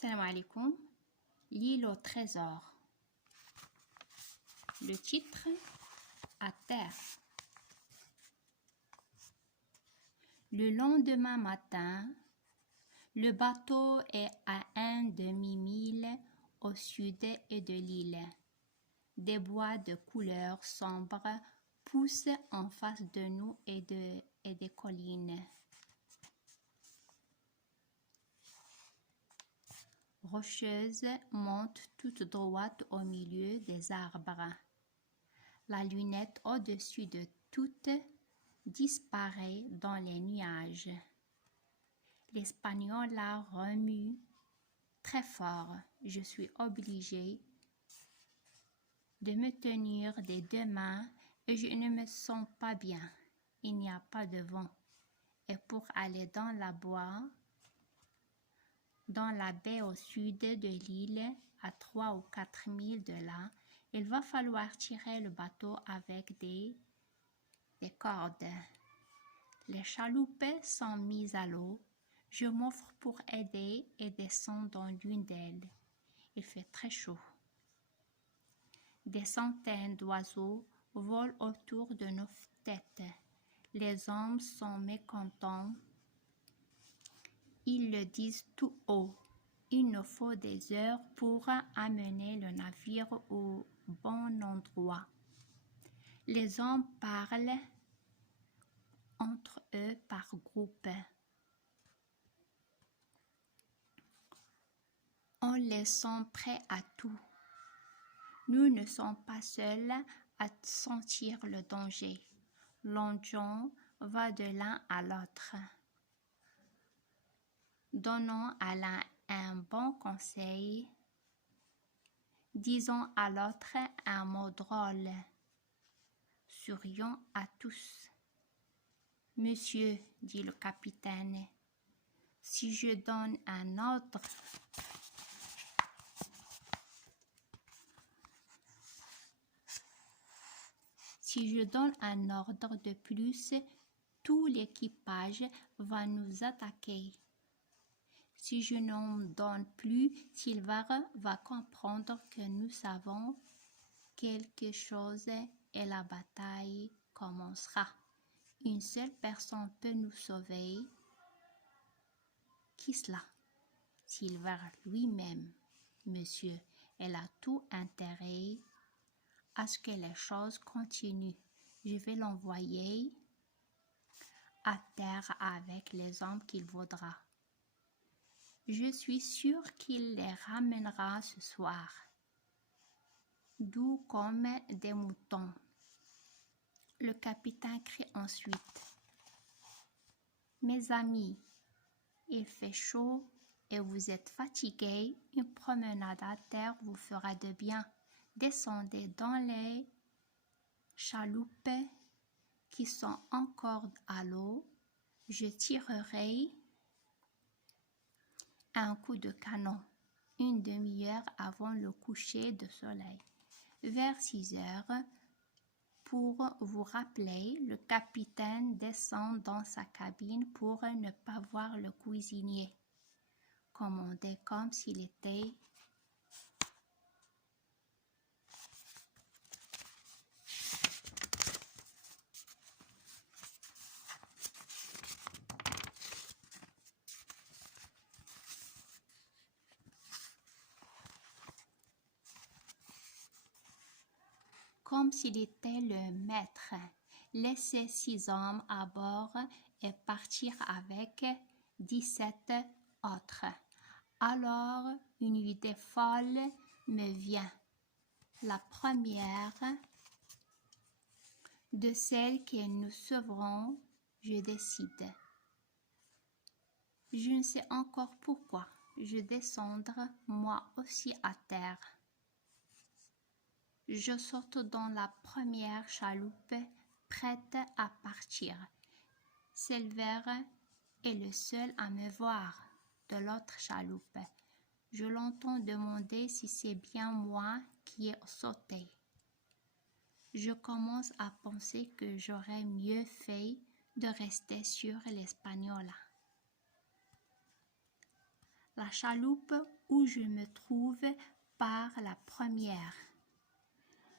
Salam alaikum. L'île au trésor. Le titre, à terre. Le lendemain matin, le bateau est à un demi-mille au sud de l'île. Des bois de couleur sombre poussent en face de nous et des collines rocheuses montent toute droite au milieu des arbres. La lunette au-dessus de toutes disparaît dans les nuages. L'espagnol la remue très fort. Je suis obligée de me tenir des deux mains et je ne me sens pas bien. Il n'y a pas de vent. Et pour aller dans la baie au sud de l'île, à 3 ou 4 milles de là, il va falloir tirer le bateau avec des cordes. Les chaloupes sont mises à l'eau. Je m'offre pour aider et descends dans l'une d'elles. Il fait très chaud. Des centaines d'oiseaux volent autour de nos têtes. Les hommes sont mécontents. Ils le disent tout haut. Il nous faut des heures pour amener le navire au bon endroit. Les hommes parlent entre eux par groupe. On les sent prêts à tout. Nous ne sommes pas seuls à sentir le danger. L'engin va de l'un à l'autre. Donnons à l'un un bon conseil. Disons à l'autre un mot drôle. Sourions à tous. Monsieur, dit le capitaine, si je donne un ordre, de plus, tout l'équipage va nous attaquer. Si je n'en donne plus, Silver va comprendre que nous savons quelque chose et la bataille commencera. Une seule personne peut nous sauver. Qui cela? Silver lui-même. Monsieur, elle a tout intérêt à ce que les choses continuent. Je vais l'envoyer à terre avec les hommes qu'il vaudra. Je suis sûre qu'il les ramènera ce soir, doux comme des moutons. Le capitaine crie ensuite. Mes amis, il fait chaud et vous êtes fatigués. Une promenade à terre vous fera de bien. Descendez dans les chaloupes qui sont encore à l'eau. Je tirerai un coup de canon, une demi-heure avant le coucher de soleil. Vers 6 heures, pour vous rappeler, le capitaine descend dans sa cabine pour ne pas voir le cuisinier, commandé comme s'il était le maître. Laisser 6 hommes à bord et partir avec 17 autres. Alors, une idée folle me vient. La première de celles que nous sauverons, je décide. Je ne sais encore pourquoi. Je descendrai moi aussi à terre. Je saute dans la première chaloupe, prête à partir. Silver est le seul à me voir de l'autre chaloupe. Je l'entends demander si c'est bien moi qui ai sauté. Je commence à penser que j'aurais mieux fait de rester sur l'Espagnola. la chaloupe où je me trouve part la première.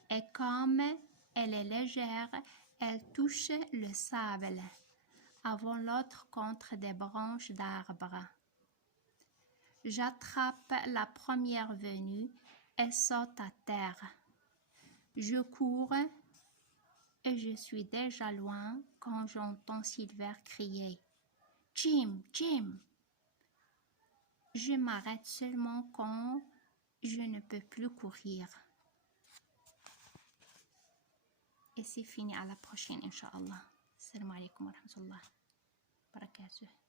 Et comme elle est légère, elle touche le sable, avant l'autre contre des branches d'arbres. J'attrape la première venue et saute à terre. Je cours et je suis déjà loin quand j'entends Silver crier « Jim, Jim !» Je m'arrête seulement quand je ne peux plus courir. Et c'est fini, à la prochaine, Inch'Allah. Assalamu alaikum wa rahmatullah wa barakatuh.